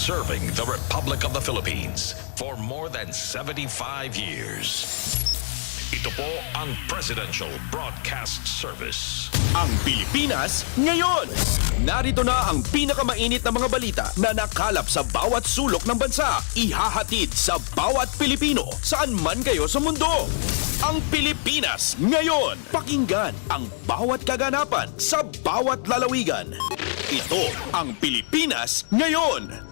serving the Republic of the Philippines for more than 75 years. Ito po ang Presidential Broadcast Service. Ang Pilipinas ngayon. Narito na ang pinakamainit na mga balita na nakalap sa bawat sulok ng bansa. Ihahatid sa bawat Pilipino saan man kayo sa mundo. Ang Pilipinas ngayon. Pakinggan ang bawat kaganapan sa bawat lalawigan. Ito ang Pilipinas ngayon.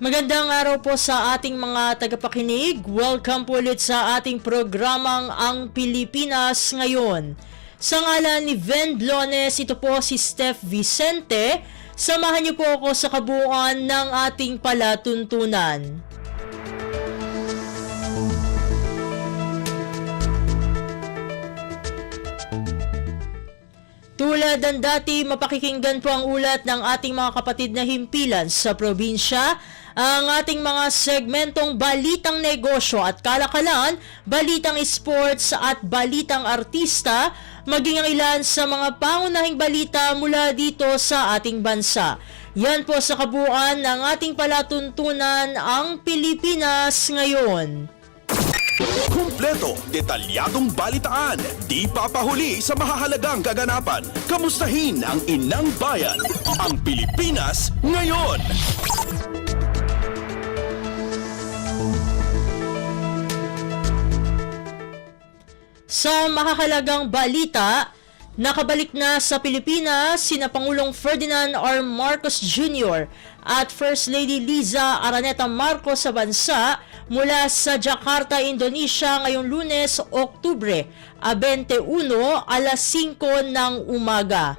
Magandang araw po sa ating mga tagapakinig. Welcome po ulit sa ating programang Ang Pilipinas Ngayon. Sa ngalan ni Ven Blones, ito po si Steph Vicente. Samahan niyo po ako sa kabuuan ng ating palatuntunan. Tulad ng dati, mapakikinggan po ang ulat ng ating mga kapatid na himpilan sa probinsya, ang ating mga segmentong balitang negosyo at kalakalan, balitang sports at balitang artista, maging ang ilan sa mga pangunahing balita mula dito sa ating bansa. Yan po sa kabuuan ng ating palatuntunan, ang Pilipinas Ngayon. Kumpleto, detalyadong balitaan, di papahuli sa mahahalagang kaganapan. Kamustahin ang inang bayan, ang Pilipinas Ngayon. Sa makakalagang balita, nakabalik na sa Pilipinas sina Pangulong Ferdinand R. Marcos Jr. at First Lady Liza Araneta Marcos sa bansa mula sa Jakarta, Indonesia ngayong Lunes, Oktubre 21, alas 5 ng umaga.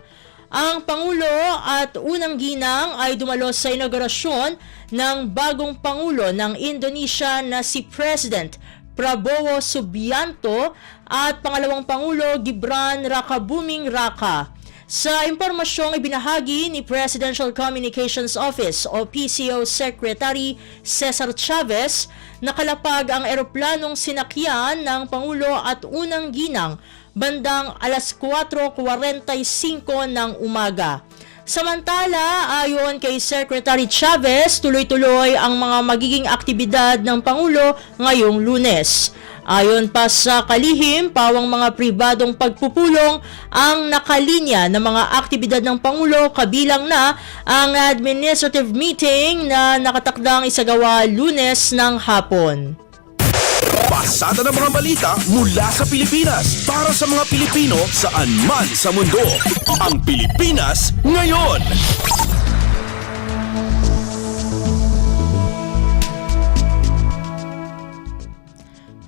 Ang Pangulo at unang ginang ay dumalo sa inaugurasyon ng bagong Pangulo ng Indonesia na si President Prabowo Subianto at pangalawang Pangulo Gibran Rakabuming Raka. Sa impormasyong ibinahagi ni Presidential Communications Office o PCO Secretary Cesar Chavez, nakalapag ang eroplanong sinakyan ng Pangulo at unang ginang bandang alas 4:45 ng umaga. Samantala, ayon kay Secretary Chavez, tuloy-tuloy ang mga magiging aktibidad ng Pangulo ngayong Lunes. Ayon pa sa kalihim, pawang mga pribadong pagpupulong ang nakalinya ng mga aktibidad ng Pangulo, kabilang na ang administrative meeting na nakatakdang isagawa Lunes ng hapon. Pasada ng mga balita mula sa Pilipinas para sa mga Pilipino saan man sa mundo. Ang Pilipinas Ngayon.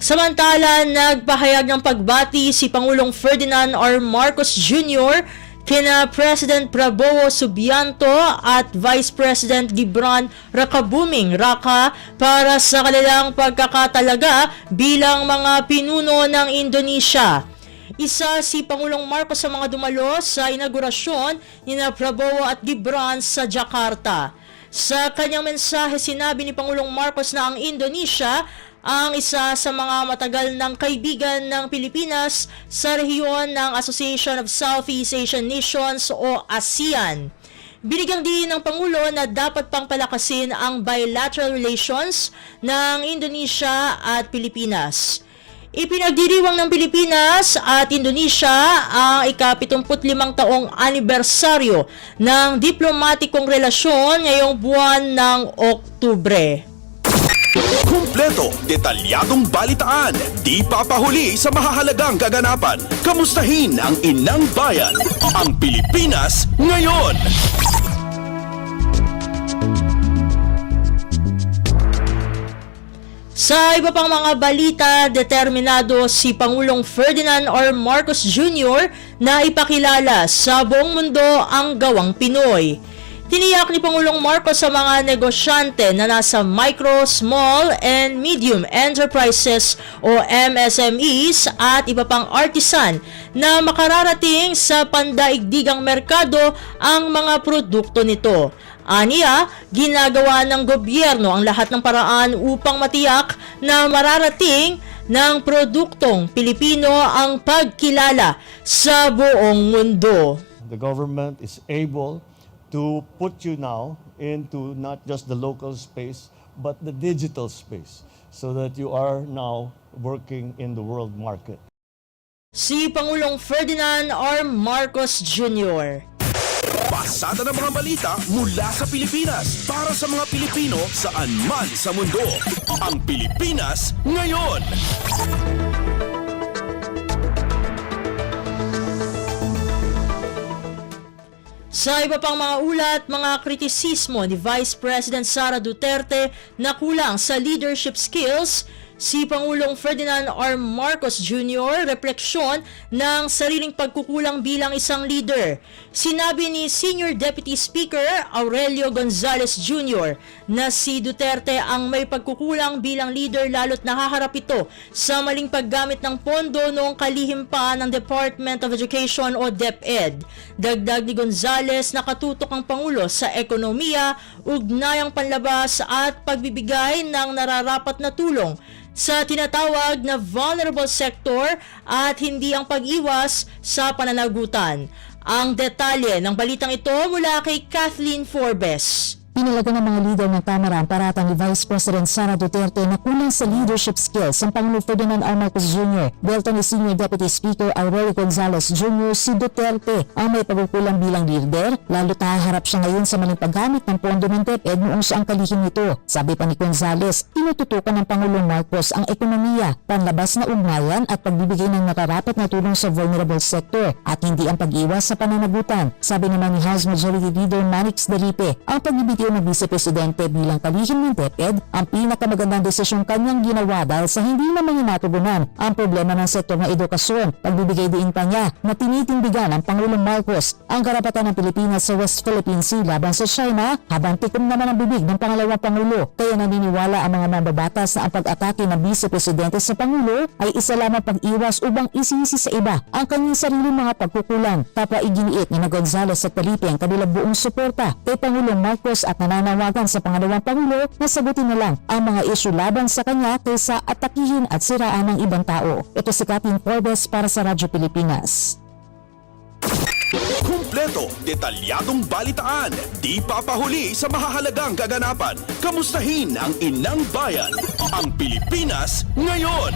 Samantala, nagpahayag ng pagbati si Pangulong Ferdinand R. Marcos Jr. kina President Prabowo Subianto at Vice President Gibran Rakabuming Raka para sa kanilang pagkakatalaga bilang mga pinuno ng Indonesia. Isa si Pangulong Marcos sa mga dumalo sa inaugurasyon ni Prabowo at Gibran sa Jakarta. Sa kanyang mensahe, sinabi ni Pangulong Marcos na ang Indonesia ang isa sa mga matagal ng kaibigan ng Pilipinas sa rehiyon ng Association of Southeast Asian Nations o ASEAN. Binigyang din ng Pangulo na dapat pang palakasin ang bilateral relations ng Indonesia at Pilipinas. Ipinagdiriwang ng Pilipinas at Indonesia ang ika-75 taong anibersaryo ng diplomatikong relasyon ngayong buwan ng Oktubre. Kumpleto, detalyadong balitaan, di papahuli sa mahahalagang kaganapan. Kamustahin ang inang bayan, ang Pilipinas Ngayon. Sa iba pang mga balita, determinado si Pangulong Ferdinand R. Marcos Jr. na ipakilala sa buong mundo ang gawang Pinoy. Tiniyak ni Pangulong Marcos sa mga negosyante na nasa micro, small, and medium enterprises o MSMEs at iba pang artisan na makararating sa pandaigdigang merkado ang mga produkto nito. Aniya, ginagawa ng gobyerno ang lahat ng paraan upang matiyak na mararating ng produktong Pilipino ang pagkilala sa buong mundo. The government is able to put you now into not just the local space, but the digital space, so that you are now working in the world market. Si Pangulong Ferdinand R. Marcos Jr. Pasada ng mga balita mula sa Pilipinas para sa mga Pilipino saan man sa mundo. Ang Pilipinas ngayon. Sa iba pang mga ulat, mga kritisismo ni Vice President Sara Duterte na kulang sa leadership skills, si Pangulong Ferdinand R. Marcos Jr. refleksyon ng sariling pagkukulang bilang isang leader. Sinabi ni Senior Deputy Speaker Aurelio Gonzales Jr. na si Duterte ang may pagkukulang bilang leader lalo't nakaharap ito sa maling paggamit ng pondo noong kalihim pa ng Department of Education o DepEd. Dagdag ni Gonzales, nakatutok ang Pangulo sa ekonomiya, ugnayang panlabas at pagbibigay ng nararapat na tulong sa tinatawag na vulnerable sector at hindi ang pag-iwas sa pananagutan. Ang detalye ng balitang ito mula kay Kathleen Forbes. Pinalaga ng mga leader ng Kamara ang paratang ni Vice President Sara Duterte na kulang sa leadership skills ang Pangulo Ferdinand R. Marcos Jr. Delta ni Senior Deputy Speaker Aurelio Gonzales Jr. si Duterte ang may pagkukulang bilang leader, lalo haharap siya ngayon sa maling paggamit ng pondo ng DepEd noong siya ang kalihim nito. Sabi pa ni Gonzales, tinututukan ng Pangulong Marcos ang ekonomiya, panlabas na ugnayan at pagbibigay ng nararapat na tulong sa vulnerable sector at hindi ang pag-iwas sa pananagutan. Sabi naman ni House Majority Leader Manix Delipe, ang pagbibigay ng Vice Presidente bilang kalihim ng DepEd ang pinakamagandang desisyong kanyang ginawa dahil sa hindi naman niya natugunan ang problema ng sektor ng edukasyon. Pagbibigay din pa niya na tinitindigan ng Pangulong Marcos ang karapatan ng Pilipinas sa West Philippine Sea laban sa China habang tikom naman ang bibig ng pangalawang Pangulo. Kaya naniniwala ang mga mambabatas na ang pag-atake ng Vice Presidente sa Pangulo ay isa lamang pag-iwas upang isisi sa iba ang kanyang sariling mga pagkukulang. Papaiginiit ni Gonzales at Felipe ang kanilang buong suporta kay Pangulong Marcos at nananawagan sa pangalawang Pangulo na sagutin na lang ang mga isyu laban sa kanya kaysa atakihin at siraan ng ibang tao. Ito si Kathleen Forbes para sa Radyo Pilipinas. Kumpleto, detalyadong balitaan, di papahuli sa mahahalagang kaganapan. Kamustahin ang inang bayan, ang Pilipinas ngayon.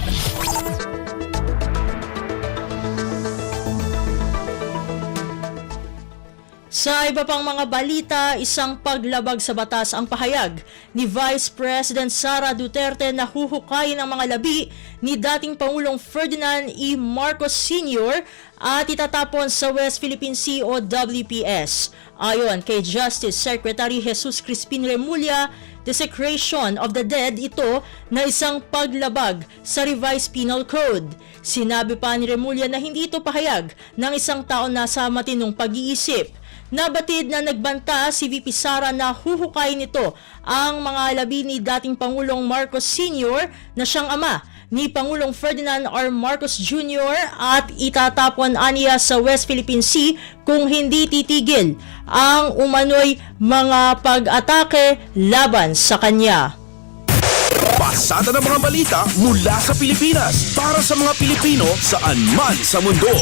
Sa iba pang mga balita, isang paglabag sa batas ang pahayag ni Vice President Sara Duterte na huhukayin ang mga labi ni dating Pangulong Ferdinand E. Marcos Sr. at itatapon sa West Philippine Sea o WPS. Ayon kay Justice Secretary Jesus Crispin Remulla, desecration of the dead ito na isang paglabag sa Revised Penal Code. Sinabi pa ni Remulla na hindi ito pahayag ng isang tao na sa matinong pag-iisip. Nabatid na nagbanta si VP Sara na huhukayin nito ang mga labi ni dating Pangulong Marcos Sr. na siyang ama ni Pangulong Ferdinand R. Marcos Jr. at itatapon aniya sa West Philippine Sea kung hindi titigil ang umano'y mga pag-atake laban sa kanya. Pasada ng mga balita mula sa Pilipinas para sa mga Pilipino saan man sa mundo.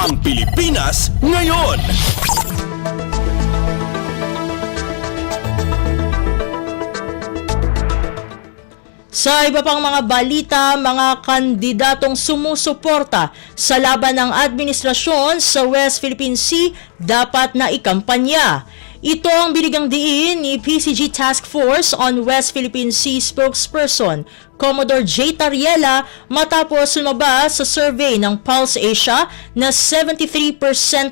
Ang Pilipinas ngayon. Sa iba pang mga balita, mga kandidatong sumusuporta sa laban ng administrasyon sa West Philippine Sea dapat na ikampanya. Ito ang binigang diin ni PCG Task Force on West Philippine Sea spokesperson Commodore J. Tariela matapos lumabas sa survey ng Pulse Asia na 73%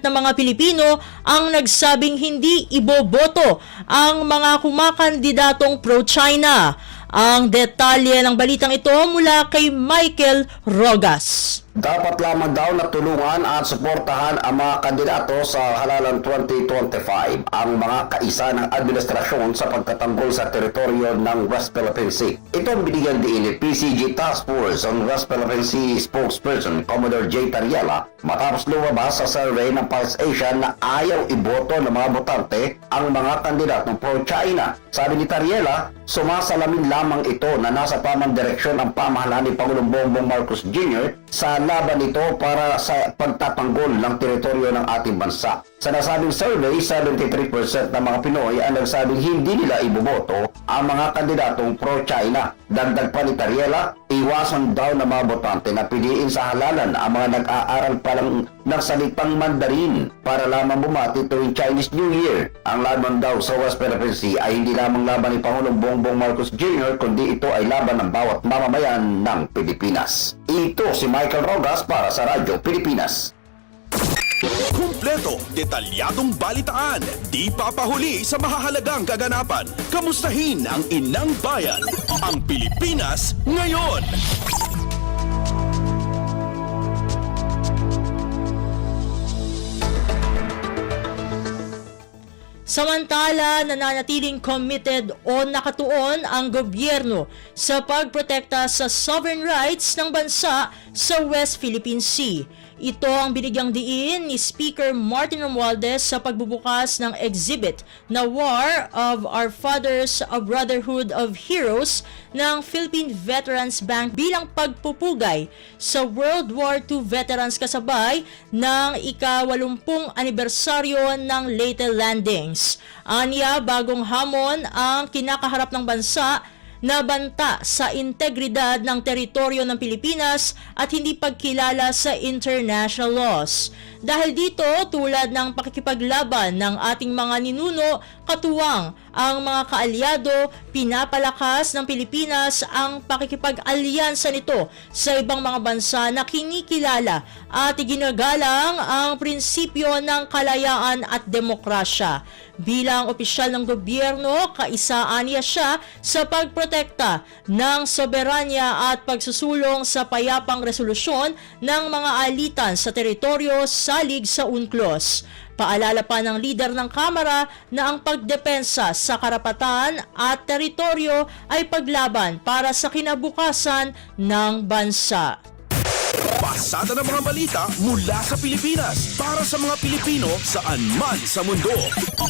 ng mga Pilipino ang nagsabing hindi iboboto ang mga kumakandidatong pro-China. Ang detalye ng balitang ito mula kay Michael Rogas. Dapat lamang daw na tulungan at suportahan ang mga kandidato sa halalan 2025 ang mga kaisa ng administrasyon sa pagtatanggol sa teritoryo ng West Philippine Sea. Ito ang binigyan din ni PCG Task Force on West Philippine Sea spokesperson Commodore J. Tariela matapos lumabas sa survey ng Pulse Asia na ayaw iboto ng mga botante ang mga kandidatong pro-China. Sabi ni Tariela, sumasalamin lamang ito na nasa tamang direksyon ang pamahalaan ni Pangulong Bongbong Marcos Jr. sa laban ito para sa pagtatanggol ng teritoryo ng ating bansa. Sa nasabing survey, 73% ng mga Pinoy ang nagsabing hindi nila iboboto ang mga kandidatong pro-China. Dagdag pa ni Tariela, iwasan daw ng mga botante na piliin sa halalan ang mga nag-aaral pa lang ng salitang Mandarin para lamang bumati tuwing Chinese New Year. Ang laban daw sa West Philippine Sea ay hindi lamang laban ni Pangulong Bongbong Marcos Jr. kundi ito ay laban ng bawat mamamayan ng Pilipinas. Ito si Michael Rogas para sa Radyo Pilipinas. Kumpleto, detalyadong balitaan, di papahuli sa mahahalagang kaganapan. Kamustahin ang inang bayan, ang Pilipinas ngayon. Samantala, nananatiling committed o nakatuon ang gobyerno sa pagprotekta sa sovereign rights ng bansa sa West Philippine Sea. Ito ang binigyang diin ni Speaker Martin Romualdez sa pagbubukas ng exhibit na War of Our Fathers, a Brotherhood of Heroes ng Philippine Veterans Bank bilang pagpupugay sa World War II veterans kasabay ng ika-80 anibersaryo ng Leyte Landings. Aniya, bagong hamon ang kinakaharap ng bansa na banta sa integridad ng teritoryo ng Pilipinas at hindi pagkilala sa international laws. Dahil dito, tulad ng pakikipaglaban ng ating mga ninuno, katuwang ang mga kaalyado, pinapalakas ng Pilipinas ang pakikipag-alyansa nito sa ibang mga bansa na kinikilala at iginagalang ang prinsipyo ng kalayaan at demokrasya. Bilang opisyal ng gobyerno, kaisaan niya siya sa pagprotekta ng soberanya at pagsusulong sa payapang resolusyon ng mga alitan sa teritoryo salig sa UNCLOS. Paalala pa ng lider ng Kamara na ang pagdepensa sa karapatan at teritoryo ay paglaban para sa kinabukasan ng bansa. Pasada ng mga balita mula sa Pilipinas para sa mga Pilipino saan man sa mundo.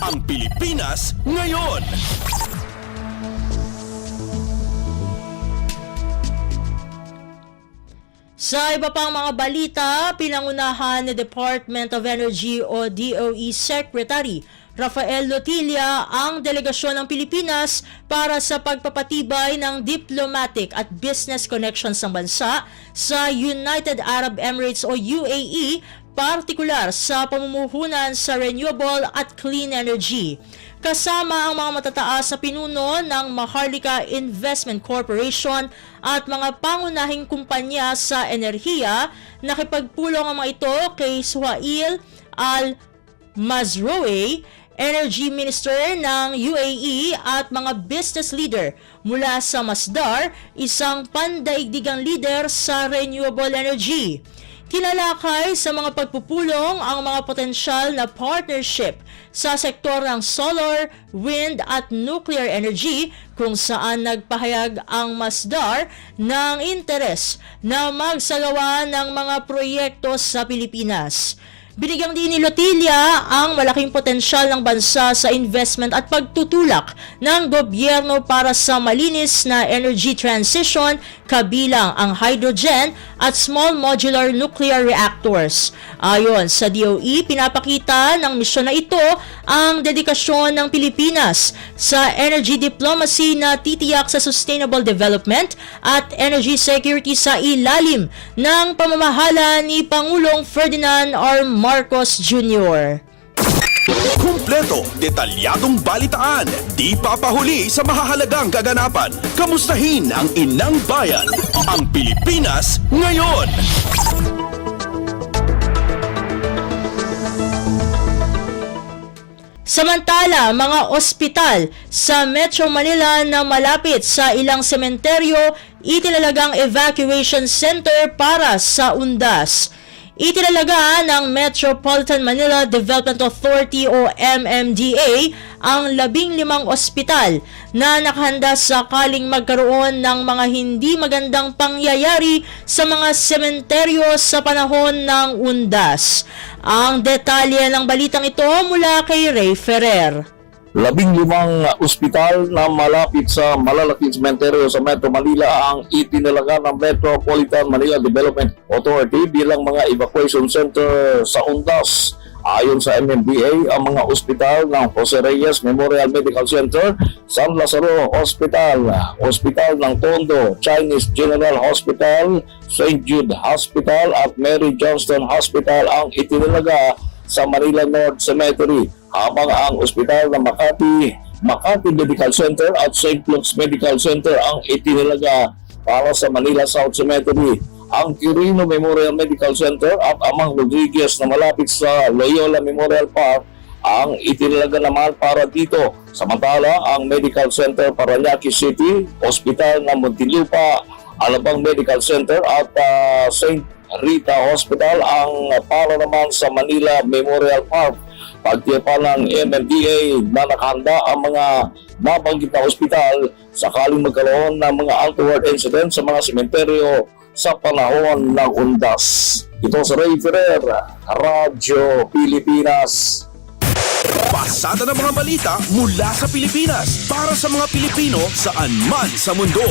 Ang Pilipinas ngayon. Sa iba pang mga balita, pinangunahan ni Department of Energy o DOE Secretary Rafael Lotilla ang delegasyon ng Pilipinas para sa pagpapatibay ng diplomatic at business connections ng bansa sa United Arab Emirates o UAE, partikular sa pamumuhunan sa renewable at clean energy. Kasama ang mga matataas na pinuno ng Maharlika Investment Corporation at mga pangunahing kumpanya sa enerhiya, nakipagpulong ang mga ito kay Suhail Al-Mazrouei, Energy Minister ng UAE at mga business leader mula sa Masdar, isang pandaigdigang leader sa renewable energy. Tinalakay sa mga pagpupulong ang mga potensyal na partnership sa sektor ng solar, wind at nuclear energy kung saan nagpahayag ang Masdar ng interes na magsagawa ng mga proyekto sa Pilipinas. Binigyang din ni Lotilla ang malaking potensyal ng bansa sa investment at pagtutulak ng gobyerno para sa malinis na energy transition kabilang ang hydrogen at small modular nuclear reactors. Ayon sa DOE, pinapakita ng misyon na ito ang dedikasyon ng Pilipinas sa energy diplomacy na titiyak sa sustainable development at energy security sa ilalim ng pamamahala ni Pangulong Ferdinand R. Marcos Jr. Kumpleto, detalyadong balitaan, di papahuli sa mahahalagang kaganapan. Kamustahin ang inang bayan, ang Pilipinas ngayon. Samantala, mga ospital sa Metro Manila na malapit sa ilang sementeryo itinalagang evacuation center para sa undas. Itinalaga ng Metropolitan Manila Development Authority o MMDA ang 15 ospital na nakahanda sakaling magkaroon ng mga hindi magandang pangyayari sa mga sementeryo sa panahon ng undas. Ang detalye ng balitang ito mula kay Ray Ferrer. 15 ospital na malapit sa malalaking sementeryo sa Metro Manila ang itinalaga ng Metropolitan Manila Development Authority bilang mga evacuation center sa undas. Ayon sa MMDA, ang mga ospital ng Jose Reyes Memorial Medical Center, San Lazaro Hospital, Hospital ng Tondo, Chinese General Hospital, St. Jude Hospital at Mary Johnston Hospital ang itinalaga sa Manila North Cemetery, habang ang ospital ng Makati Medical Center at St. Luke's Medical Center ang itinalaga para sa Manila South Cemetery. Ang Quirino Memorial Medical Center at Amang Rodriguez na malapit sa Loyola Memorial Park ang itinalaga naman para dito. Samantala, ang Medical Center Parañaque City, Hospital ng Muntinlupa, Alabang Medical Center at St. Rita Hospital ang para naman sa Manila Memorial Park. Pagtiyapan ng MMDA na nakahanda ang mga nabanggit na ospital sakaling magkaroon ng mga untoward incident sa mga sementeryo sa panahon ng undas. Ito sa Ray Ferrer, Radyo Pilipinas. Pasada ng mga balita mula sa Pilipinas para sa mga Pilipino saan man sa mundo.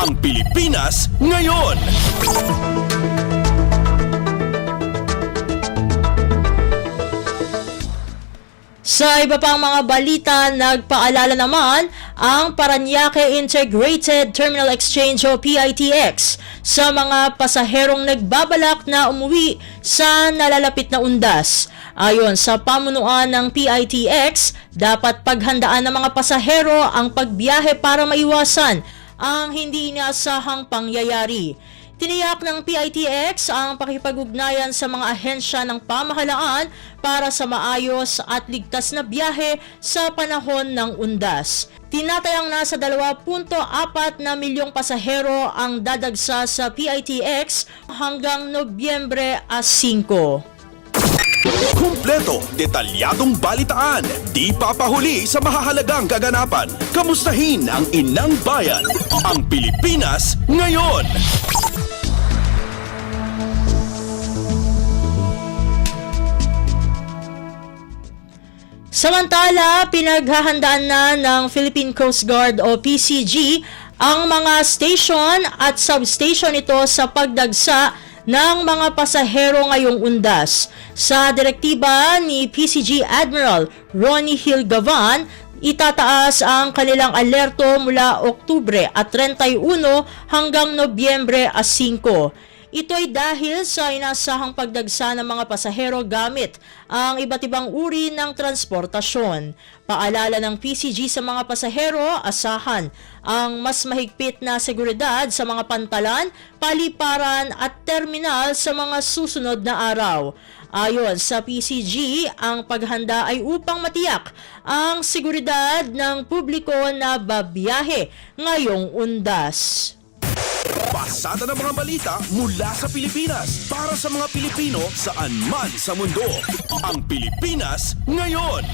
Ang Pilipinas ngayon. Sa iba pang mga balita, nagpaalala naman ang Parañaque Integrated Terminal Exchange o PITX sa mga pasaherong nagbabalak na umuwi sa nalalapit na undas. Ayon sa pamunuan ng PITX, dapat paghandaan ng mga pasahero ang pagbiyahe para maiwasan ang hindi inaasahang pangyayari. Tiniyak ng PITX ang pakipag-ugnayan sa mga ahensya ng pamahalaan para sa maayos at ligtas na biyahe sa panahon ng undas. Tinatayang nasa 2.4 na milyong pasahero ang dadagsa sa PITX hanggang Nobyembre 5. Kumpleto, detalyadong balitaan, di papahuli sa mahahalagang kaganapan. Kamustahin ang inang bayan, ang Pilipinas ngayon. Samantala, pinaghahandaan na ng Philippine Coast Guard o PCG ang mga station at substation nito sa pagdagsa ng mga pasahero ngayong undas. Sa direktiba ni PCG Admiral Ronnie Hill Gavan, itataas ang kanilang alerto mula Oktubre at 31 hanggang Nobyembre 5. Ito ay dahil sa inasahang pagdagsa ng mga pasahero gamit ang iba't ibang uri ng transportasyon. Paalala ng PCG sa mga pasahero, asahan ang mas mahigpit na seguridad sa mga pantalan, paliparan at terminal sa mga susunod na araw. Ayon sa PCG, ang paghanda ay upang matiyak ang seguridad ng publiko na babiyahe ngayong undas. Pasada ng mga balita mula sa Pilipinas para sa mga Pilipino saan man sa mundo. Ang Pilipinas ngayon.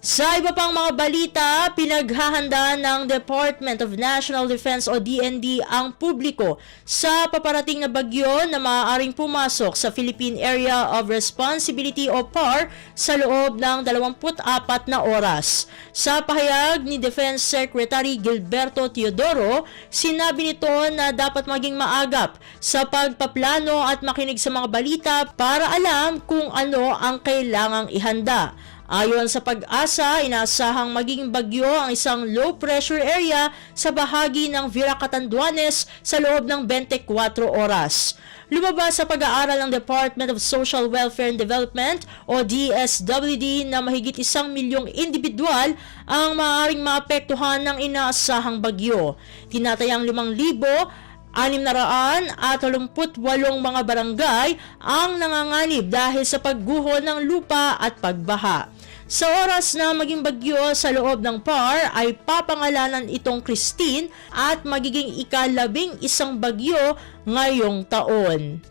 Sa iba pang mga balita, pinaghahandaan ng Department of National Defense o DND ang publiko sa paparating na bagyo na maaaring pumasok sa Philippine Area of Responsibility o PAR sa loob ng 24 na oras. Sa pahayag ni Defense Secretary Gilberto Teodoro, sinabi nito na dapat maging maagap sa pagpaplano at makinig sa mga balita para alam kung ano ang kailangang ihanda. Ayon sa Pag-asa, inaasahang magiging bagyo ang isang low-pressure area sa bahagi ng Vira Catanduanes sa loob ng 24 oras. Lumabas sa pag-aaral ng Department of Social Welfare and Development o DSWD na mahigit 1 milyong individual ang maaaring maapektuhan ng inaasahang bagyo. Tinatayang 5,000 638 mga barangay ang nanganganib dahil sa pagguho ng lupa at pagbaha. Sa oras na maging bagyo sa loob ng PAR ay papangalanan itong Christine at magiging ika-11 bagyo ngayong taon.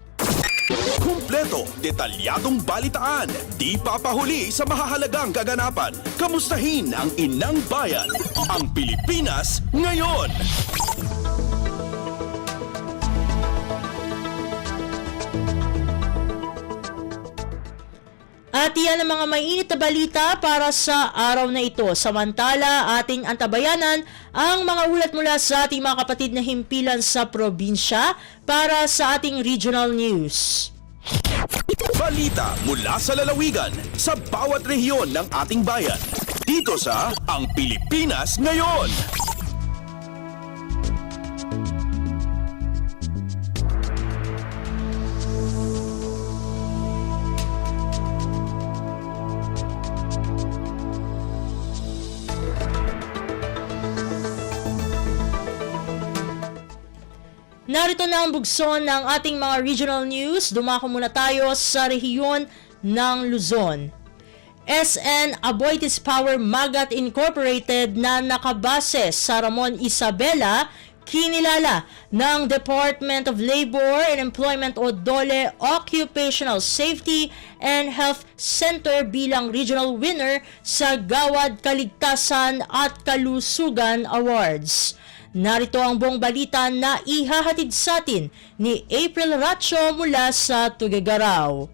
Kumpleto, detalyadong balitaan, di papahuli sa mahahalagang kaganapan. Kamustahin ang inang bayan, ang Pilipinas ngayon. At yan ang mga mainit na balita para sa araw na ito. Samantala, ating antabayanan ang mga ulat mula sa ating mga kapatid na himpilan sa probinsya para sa ating regional news. Balita mula sa lalawigan sa bawat rehiyon ng ating bayan. Dito sa Ang Pilipinas Ngayon. Narito na ang bugson ng ating mga regional news. Dumako muna tayo sa rehiyon ng Luzon. SN Aboitiz Power Magat Incorporated na nakabase sa Ramon Isabela, kinilala ng Department of Labor and Employment o DOLE Occupational Safety and Health Center bilang regional winner sa Gawad Kaligtasan at Kalusugan Awards. Narito ang buong balita na ihahatid sa atin ni April Racho mula sa Tuguegarao.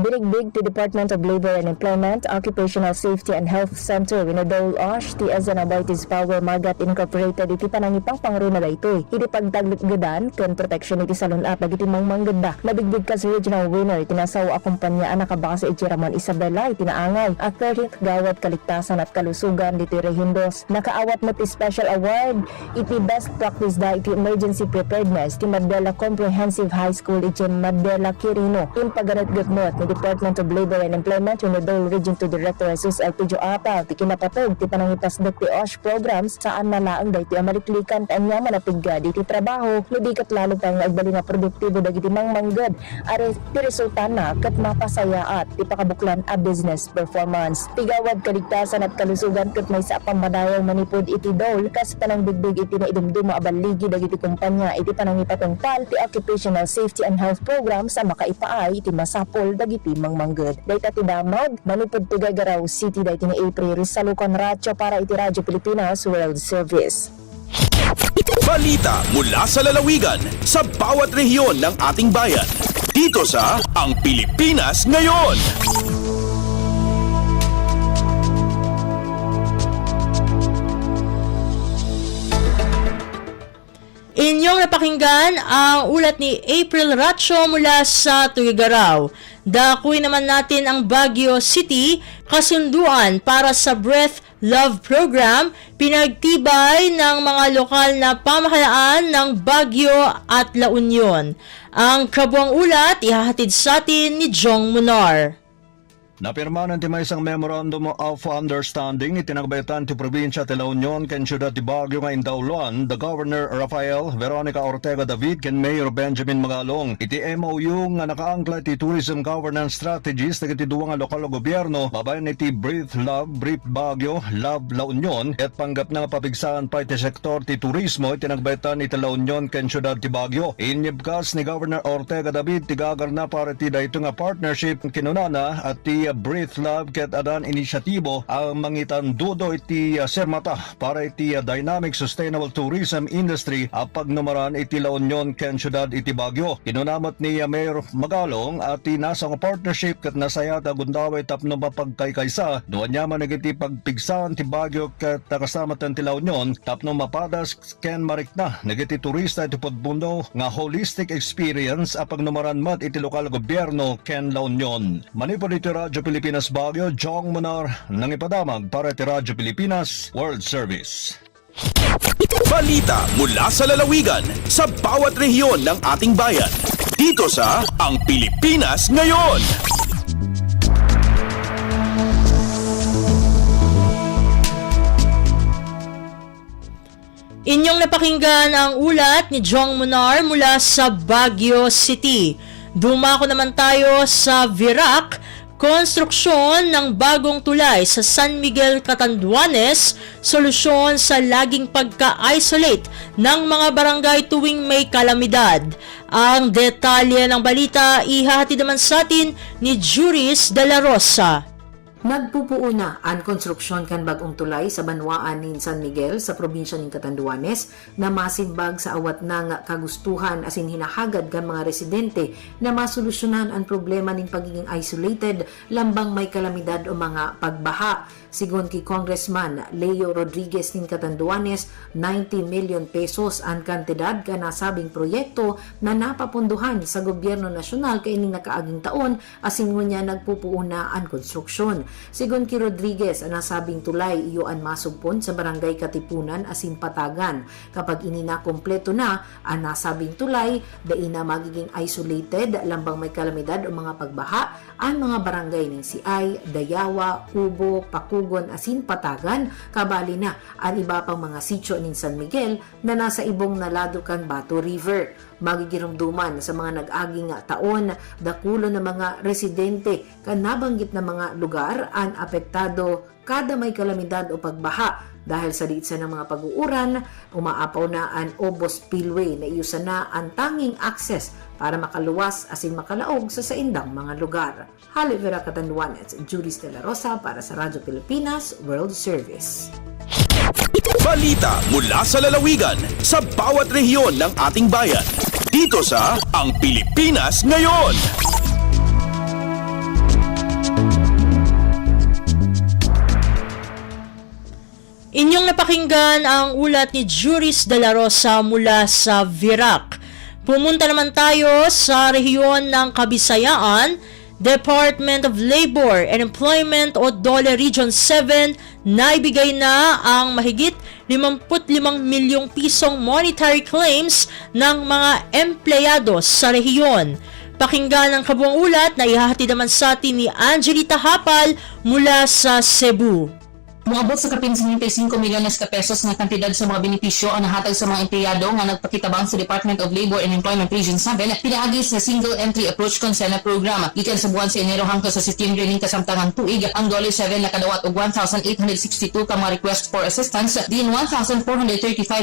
Binigbig ti Department of Labor and Employment, Occupational Safety and Health Center Winodol Osh, ti SN Aboitiz Power Magat Incorporated iti panangipang pangruna daytoy. Iti pagtaglikgadan ken protection iti salunat dagiti mangmanggeda. Nabigbig ka sa regional winner iti nasawa akumpanya nakabase iti Ramon Isabela iti naangay. At 30th Gawad Kaligtasan at Kalusugan diti Rehindos. Nakaawat mo ti special award iti best practice da iti emergency preparedness ti Mandela Comprehensive High School iti Mandela Quirino. In pagadatgatmot ni Department of Labor and Employment Winodol Region 2 Director Jesus Elpidio Apal ti kinapatog ti panangitasdek ti OSH programs saan nalaang dayti amaliklikan kanya manapigga di ti trabaho ludikat lalo pang nagbali nga produktibo dagiti mangmangged are ti resulta na ket mapasaya at ti pakabuklan a business performance. Tigawad Kaligtasan at Kalusugan ket may sa pamadayaw manipod iti dol kas panangbigbig iti naidumduma abaligi dagiti kumpanya iti panangipatungpal ti Occupational Safety and Health Program sa makaipaay iti masapol dagiti mangmangged. Dayta ti damag manipod Tuguegarao City dayti ni April Salucon Racho para iti Radyo Pilipinas World Service. Balita mula sa lalawigan sa bawat rehiyon ng ating bayan. Dito sa Ang Pilipinas Ngayon. Inyong napakinggan ang ulat ni April Racho mula sa Tuguegarao. Dakuin naman natin ang Baguio City, kasunduan para sa Breath Love Program, pinagtibay ng mga lokal na pamahalaan ng Baguio at La Union. Ang kabuang ulat ihahatid sa atin ni Jong Munar. Napirma ng timay isang Memorandum of Understanding itinagbaytan ti probinsya ti La Union ken siyudad ti Baguio nga Indauloan, the Governor Rafael Veronica Ortega David ken Mayor Benjamin Magalong. Iti MOU nga nakaangkla ti Tourism Governance Strategies dagiti duwa nga lokal o gobyerno, babayan iti Breathe Love, Breathe Baguio, Love La Union, et panggap na pabigsaan pa iti sektor ti turismo itinagbaytan iti La Union ken siyudad ti Baguio. Inyibkas ni Governor Ortega David ti gagarna para ti dayto nga partnership kinunana at ti Breathe Love ket adan inisyatibo ang mangitan dudo iti sermata para iti dynamic sustainable tourism industry a pagnumaran iti La Union ken siyudad iti Baguio. Kinunamot ni Mayor Magalong at nasa nga partnership ket nasayat agundaway tapno mapagkaykaysa duan niya managiti pagpigsan ti Baguio ket kasama ti La Union tapno mapadas ken marikna nagiti turista iti podbundo nga holistic experience a pagnumaran mat iti lokal gobyerno ken La Union. Manipod iti Radyo Pilipinas Baguio, Jong Munar, nangipadamag para iti Radyo Pilipinas World Service. Balita mula sa lalawigan sa bawat rehiyon ng ating bayan. Dito sa Ang Pilipinas Ngayon. Inyong napakinggan ang ulat ni Jong Munar mula sa Baguio City. Dumako naman tayo sa Virac. Konstruksyon ng bagong tulay sa San Miguel, Catanduanes, solusyon sa laging pagka-isolate ng mga barangay tuwing may kalamidad. Ang detalye ng balita ihahatid naman sa atin ni Juris de la Rosa. Nagpupuo na ang konstruksyon kan bagong tulay sa banwaan ni San Miguel sa probinsya ng Catanduanes na masimbag sa awat ng kagustuhan asin hinahagad kan mga residente na masolusyonan ang problema ng pagiging isolated lambang may kalamidad o mga pagbaha. Sigon kay Congressman Leo Rodriguez ng Catanduanes, 90 million pesos ang kantidad ka nasabing proyekto na napapunduhan sa gobyerno nasyonal kaining nakaaging taon asin niya nagpupuo na ang konstruksyon. Sigon kay Rodriguez, ang nasabing tulay iyo ang masugpon sa barangay Katipunan asin Patagan. Kapag inina kompleto na ang nasabing tulay, dai na magiging isolated lambang may kalamidad o mga pagbaha ang mga barangay ng Siay, Dayawa, Ubo, Pakugon asin Patagan, kabali na ang iba pang mga sitio ng San Miguel na nasa ibong naladukan Bato River. Magigirumduman sa mga nag-aging taon, dakulo ng mga residente kan nabanggit na mga lugar ang apektado kada may kalamidad o pagbaha. Dahil sa liitsa ng mga pag-uuran, umaapaw na ang Obos Spillway na iyusan na ang tanging access para makaluwas asin makalaog sa saindang mga lugar. Halivera Catanduanes, Juris de la Rosa para sa Radyo Pilipinas World Service. Balita mula sa lalawigan sa bawat rehiyon ng ating bayan. Dito sa Ang Pilipinas Ngayon. Inyong napakinggan ang ulat ni Juris de la Rosa mula sa Virac. Pumunta naman tayo sa rehiyon ng Kabisayaan. Department of Labor and Employment o DOLE Region 7 naibigay na ang mahigit 55 milyong pisong monetary claims ng mga empleyado sa rehiyon. Pakinggan ang kabuang ulat na ihahatid naman sa atin ni Angelita Hapal mula sa Cebu. Moabot sa kapin 55 milyones ka pesos na kantidad sa mga benepisyo ang nahatag sa mga empleyado nga nagpakitabang sa Department of Labor and Employment Region 7 pinaagi sa Single Entry Approach Consena Program. Gikan sa buwan sa Enero hangtod sa Setyembre ning kasamtangang tuig, ang DOLE 7 nakadawat og 1,862 ka mga request for assistance, din 1,435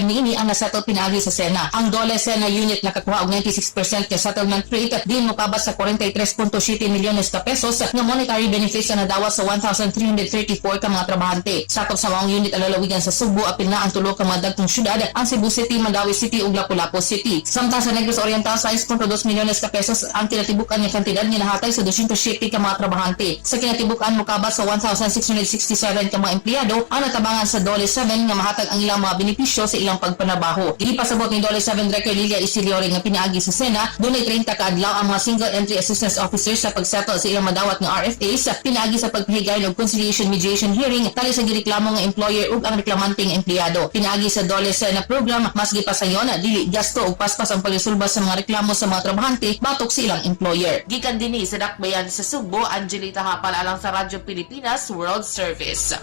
niini ang nasettle pinaagi sa Sena. Ang DOLE Sena unit nakakuha og 96% ka settlement rate, din mopabat sa 43.7 milyones ka pesos nga monetary benefits na nadawa sa 1,334 ka mga trabahante. Sakop sa mga unit ang lalawigan sa Subo, apil na ang tulo ka mga dagkong syudad, ang Cebu City, Mandawi City ug Lapu-Lapu City. Samtang sa Negros Oriental, 6.2 milyones ka pesos ang kinatibukan ng kantidad ni nahatay sa 270 ka mga trabahante. Sa kinatibukan mokabat sa 1,667 ka mga empleyado ang natabangan sa DOLE 7 nga mahatag ang ilang mga benepisyo sa ilang pagpanabaho. Gipasabot ni DOLE 7 Director Lilia Isiliore nga pinaagi sa Sena, dunay 30 ka adlaw ang mga Single Entry Assistance Officers sa pagsettle sa ilang madawat nga RFAs, pinaagi sa pagpahigay og conciliation mediation hearing tali sa gireklamo nga employer ug ang reklamanteng empleyado. Pinaagi sa DOLE Sena program, mas gipasayon dili gasto ug paspas ang pagresolba sa mga reklamo sa mga trabahante batok sa ilang employer. Gikan dinhi sa Dakbayan sa Subo, Angelita Hapal alang sa Radyo Pilipinas World Service.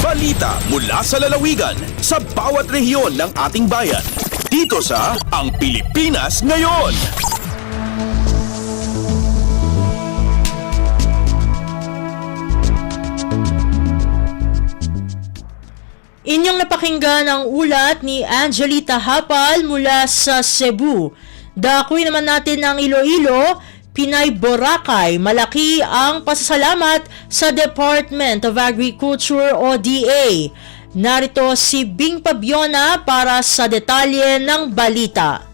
Balita mula sa lalawigan sa bawat rehiyon ng ating bayan. Dito sa Ang Pilipinas Ngayon. Inyong napakinggan ang ulat ni Angelita Hapal mula sa Cebu. Dakuin naman natin ang Iloilo, Pinay Boracay. Malaki ang pasasalamat sa Department of Agriculture o DA. Narito si Bing Pabiona para sa detalye ng balita.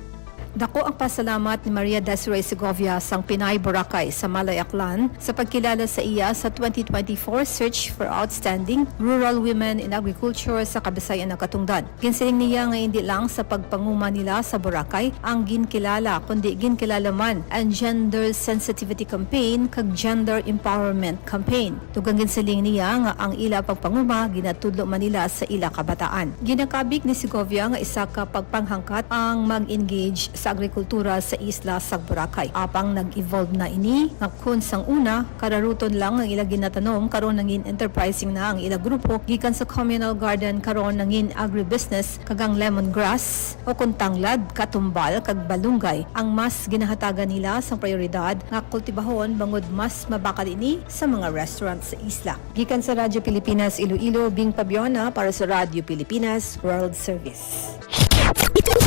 Dako ang pasalamat ni Maria Desiree Segovia sang Pinay Boracay sa Malay Aklan sa pagkilala sa iya sa 2024 Search for Outstanding Rural Women in Agriculture sa Kabisayan ng Katungdan. Ginsiling niya nga hindi lang sa pagpanguma nila sa Boracay ang ginkilala kundi ginkilala man ang Gender Sensitivity Campaign kag Gender Empowerment Campaign. Tugang ginsiling niya nga ang ila pagpanguma ginatudlo man nila sa ila kabataan. Ginakabig ni Segovia nga isa ka pagpanghangkat ang mag-engage sa sa agrikultura sa isla sa Boracay. Apang nag-evolve na ini, nga kun sang una, kararuton lang ang ilang ginatanom, karon nangin enterprising na ang ilang grupo, gikan sa communal garden karon nangin agribusiness, kagang lemongrass, o kuntanglad, katumbal, kag balunggay. Ang mas ginahatagan nila sa prioridad nga kultibahon bangod mas mabakal ini sa mga restaurant sa isla. Gikan sa Radyo Pilipinas Iloilo, Bing Pabiona para sa Radyo Pilipinas World Service.